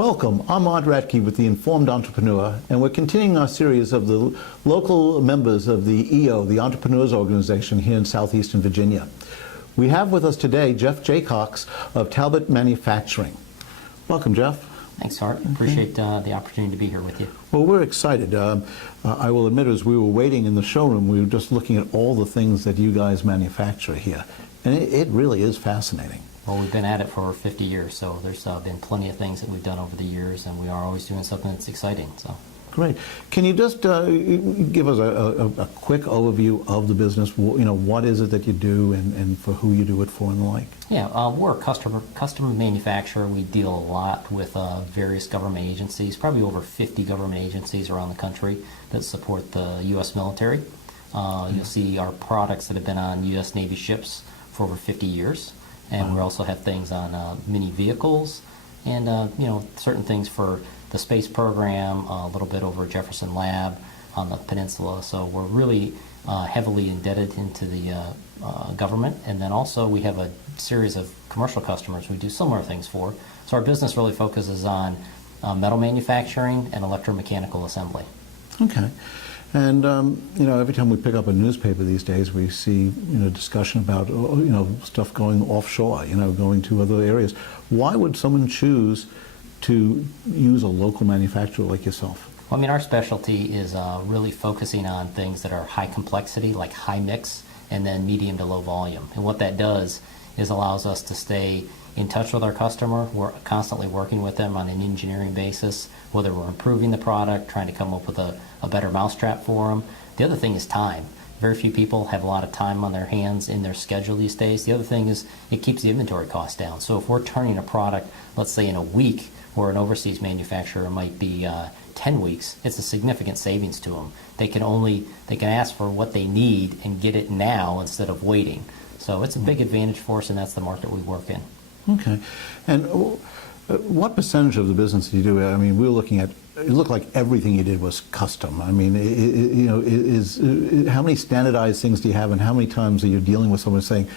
Welcome, I'm Art Ratke with The Informed Entrepreneur, and we're continuing our series of the local members of the EO, the Entrepreneurs Organization here in southeastern Virginia. We have with us today Jeff Jaycox of Tabet Manufacturing. Welcome, Jeff. Thanks, Art. Appreciate the opportunity to be here with you. Well, we're excited. I will admit, as we were waiting in the showroom, we were just looking at all the things that you guys manufacture here, and it really is fascinating. Well, we've been at it for 50 years, so there's been plenty of things that we've done over the years, and we are always doing something that's exciting. So, great. Can you just give us a quick overview of the business? You know, what is it that you do, and for who you do it for, and the like? Yeah, we're a custom manufacturer. We deal a lot with various government agencies, probably over 50 government agencies around the country that support the U.S. military. You'll see our products that have been on U.S. Navy ships for over 50 years. And we also have things on mini vehicles and, you know, certain things for the space program, a little bit over Jefferson Lab on the peninsula. So we're really heavily indebted into the government. And then also we have a series of commercial customers we do similar things for. So our business really focuses on metal manufacturing and electromechanical assembly. Okay. And, you know, every time we pick up a newspaper these days, we see, you know, discussion about, you know, stuff going offshore, you know, going to other areas. Why would someone choose to use a local manufacturer like yourself? Well, I mean, our specialty is really focusing on things that are high complexity, like high mix, and then medium to low volume. And what that does is allows us to stay in touch with our customer. We're constantly working with them on an engineering basis, whether we're improving the product, trying to come up with a better mousetrap for them. The other thing is time. Very few people have a lot of time on their hands in their schedule these days. The other thing is it keeps the inventory costs down. So if we're turning a product, let's say in a week, where an overseas manufacturer might be 10 weeks, it's a significant savings to them. They can ask for what they need and get it now instead of waiting. So it's a big advantage for us, and that's the market we work in. Okay. And what percentage of the business do you do? I mean, we were looking at, it looked like everything you did was custom. I mean, you know, how many standardized things do you have, and how many times are you dealing with someone saying,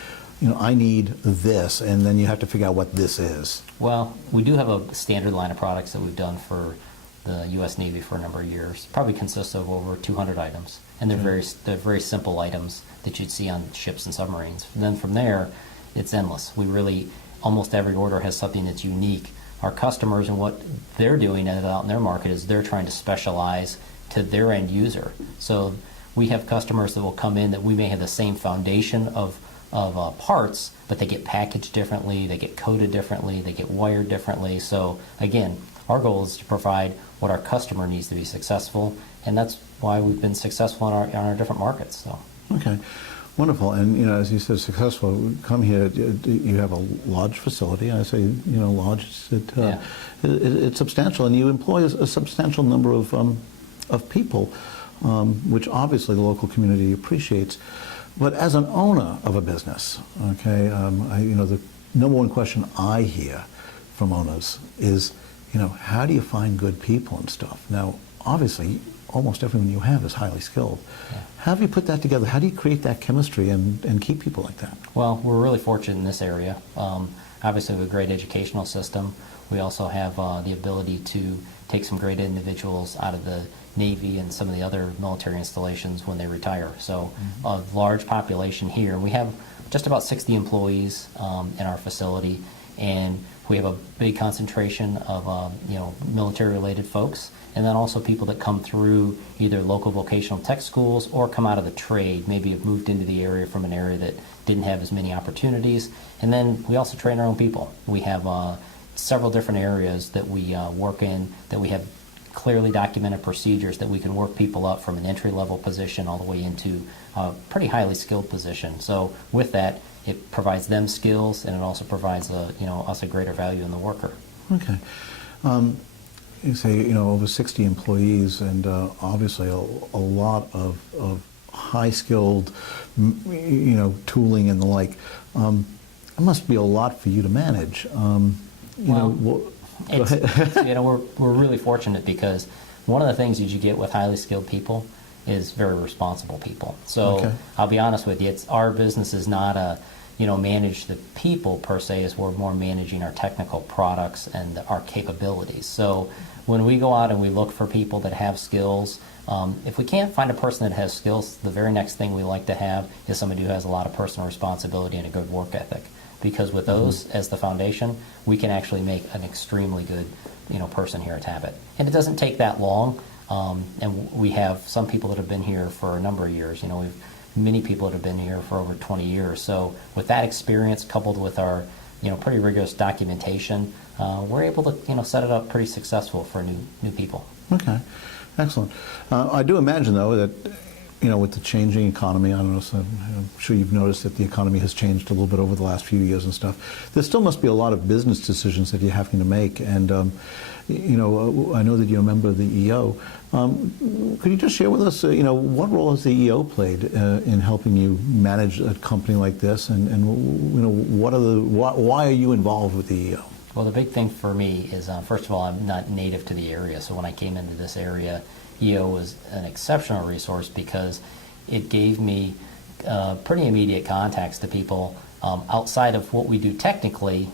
you know, I need this, and then you have to figure out what this is? Well, we do have a standard line of products that we've done for the U.S. Navy for a number of years. Probably consists of over 200 items, and they're very simple items that you'd see on ships and submarines. And then from there, it's endless. We really, almost every order has something that's unique. Our customers and what they're doing out in their market is they're trying to specialize to their end user. So we have customers that will come in that we may have the same foundation of parts, but they get packaged differently, they get coated differently, they get wired differently. So again, our goal is to provide what our customer needs to be successful, and that's why we've been successful in our different markets. So. Okay. Wonderful. And, you know, as you said, successful. We come here, you have a large facility. I say, you know, large, it's substantial, and you employ a substantial number of people, which obviously the local community appreciates. But as an owner of a business, okay, you know, the number one question I hear from owners is, you know, how do you find good people and stuff? Now, obviously, almost everyone you have is highly skilled. Yeah. How have you put that together? How do you create that chemistry and keep people like that? Well, we're really fortunate in this area. Obviously, we have a great educational system. We also have the ability to take some great individuals out of the Navy and some of the other military installations when they retire. So a large population here. We have just about 60 employees in our facility, and we have a big concentration of you know, military-related folks, and then also people that come through either local vocational tech schools or come out of the trade, maybe have moved into the area from an area that didn't have as many opportunities. And then we also train our own people. We have several different areas that we work in, that we have clearly documented procedures that we can work people up from an entry-level position all the way into a pretty highly skilled position. So with that, it provides them skills, and it also provides you know, us a greater value in the worker. Okay. You say, you know, over 60 employees, and obviously a lot of high-skilled, you know, tooling and the like. It must be a lot for you to manage. You know, we're really fortunate because one of the things that you get with highly skilled people is very responsible people. So I'll be honest with you, our business is not a manage the people per se, as we're more managing our technical products and our capabilities. So when we go out and we look for people that have skills, if we can't find a person that has skills, the very next thing we like to have is somebody who has a lot of personal responsibility and a good work ethic. Because with those as the foundation, we can actually make an extremely good person here at Tabet. And it doesn't take that long. And we have some people that have been here for a number of years. We've many people that have been here for over 20 years. So with that experience coupled with our pretty rigorous documentation, we're able to set it up pretty successful for new people. Okay, excellent. I do imagine though that with the changing economy, I don't know, so I'm sure you've noticed that the economy has changed a little bit over the last few years and stuff. There still must be a lot of business decisions that you're having to make, and I know that you're a member of the EO. Could you just share with us, what role has the EO played in helping you manage a company like this, and why are you involved with the EO? Well, the big thing for me is, first of all, I'm not native to the area, so when I came into this area, EO was an exceptional resource because it gave me pretty immediate contacts to people outside of what we do technically,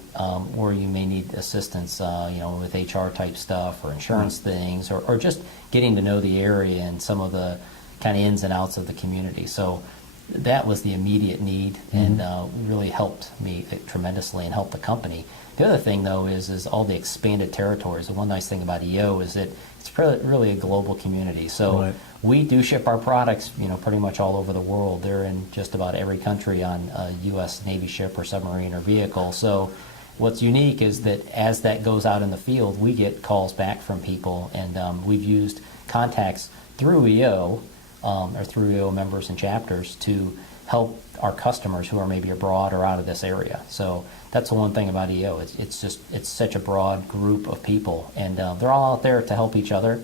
where you may need assistance, with HR type stuff or insurance things, or just getting to know the area and some of the kind of ins and outs of the community. So that was the immediate need, and really helped me tremendously and helped the company. The other thing, though, is all the expanded territories. The one nice thing about EO is that it's really a global community. So we do ship our products, pretty much all over the world. They're in just about every country on a U.S. Navy ship or submarine or vehicle. So what's unique is that as that goes out in the field, we get calls back from people, and we've used contacts through EO or through EO members and chapters to help our customers who are maybe abroad or out of this area. So that's the one thing about EO. It's such a broad group of people, and they're all out there to help each other.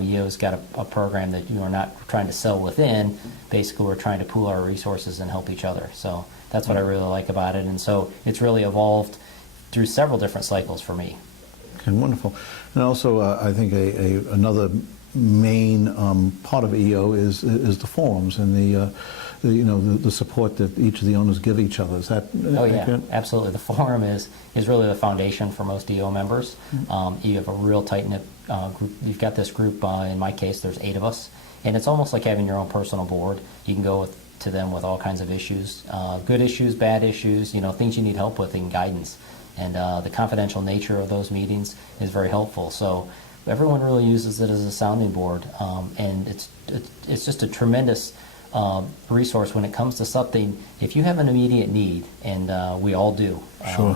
EO's got a program that you are not trying to sell within. Basically, we're trying to pool our resources and help each other. So that's what I really like about it. And so it's really evolved through several different cycles for me. Okay, wonderful. And also, I think another main part of EO is the forums and the support that each of the owners give each other. Is that accurate? Absolutely. The forum is really the foundation for most EO members. You have a real tight-knit group. You've got this group, in my case, there's 8 of us, and it's almost like having your own personal board. You can go to them with all kinds of issues, good issues, bad issues, things you need help with and guidance. And the confidential nature of those meetings is very helpful. So everyone really uses it as a sounding board, and it's just a tremendous resource when it comes to something. If you have an immediate need, and we all do,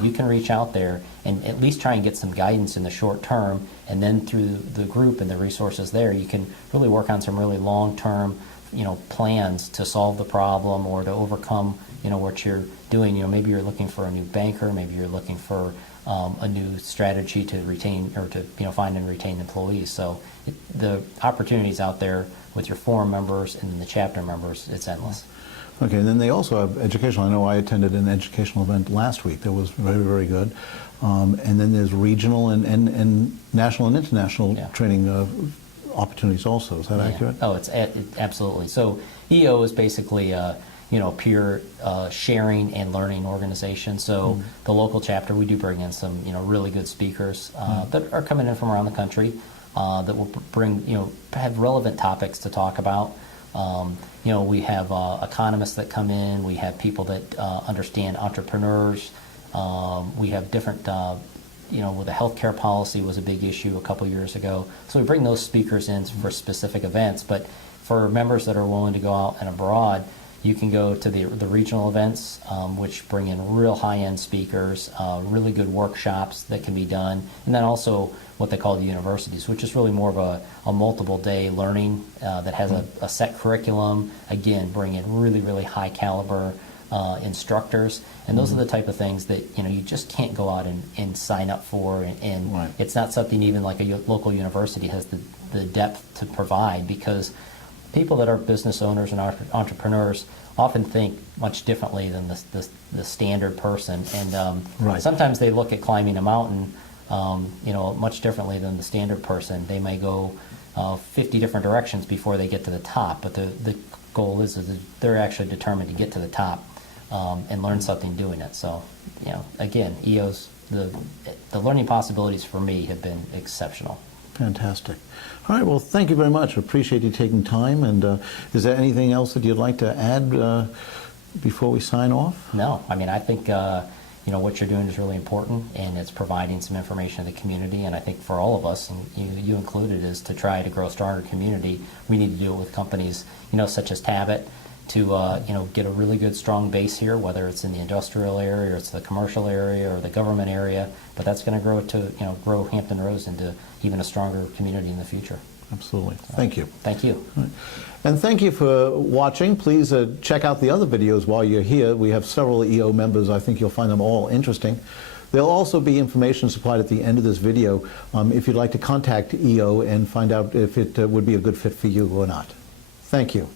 you can reach out there and at least try and get some guidance in the short term, and then through the group and the resources there, you can really work on some really long-term plans to solve the problem or to overcome what you're doing. Maybe you're looking for a new banker, maybe you're looking for a new strategy to retain or to find and retain employees. So the opportunities out there with your forum members and the chapter members, it's endless. Okay, and then they also have educational. I know I attended an educational event last week that was very, very good. And then there's regional and national and international training opportunities also. Is that accurate? Oh, it's absolutely. So EO is basically peer sharing and learning organization. So the local chapter, we do bring in some really good speakers that are coming in from around the country that will bring have relevant topics to talk about. We have economists that come in. We have people that understand entrepreneurs. We have different. With the healthcare policy was a big issue a couple years ago. So we bring those speakers in for specific events. But for members that are willing to go out and abroad, you can go to the regional events, which bring in real high-end speakers, really good workshops that can be done, and then also what they call the universities, which is really more of a multiple-day learning that has a set curriculum. Again, bring in really, really high-caliber instructors, and those are the type of things that you just can't go out and sign up for, and it's not something even like a local university has the depth to provide, because people that are business owners and entrepreneurs often think much differently than the standard person, and sometimes they look at climbing a mountain much differently than the standard person. They may go 50 different directions before they get to the top, but the goal is that they're actually determined to get to the top. and learn something doing it. So, again, EO's, the learning possibilities for me have been exceptional. Fantastic. All right, well, thank you very much. Appreciate you taking time. And is there anything else that you'd like to add before we sign off? No, I mean, I think what you're doing is really important, and it's providing some information to the community. And I think for all of us, and you included, is to try to grow a stronger community. We need to do it with companies, such as Tabet, to get a really good, strong base here, whether it's in the industrial area or it's the commercial area or the government area. But that's going to grow Hampton Roads into even a stronger community in the future. Absolutely. Thank you. Thank you. Right. And thank you for watching. Please check out the other videos while you're here. We have several EO members. I think you'll find them all interesting. There'll also be information supplied at the end of this video if you'd like to contact EO and find out if it would be a good fit for you or not. Thank you.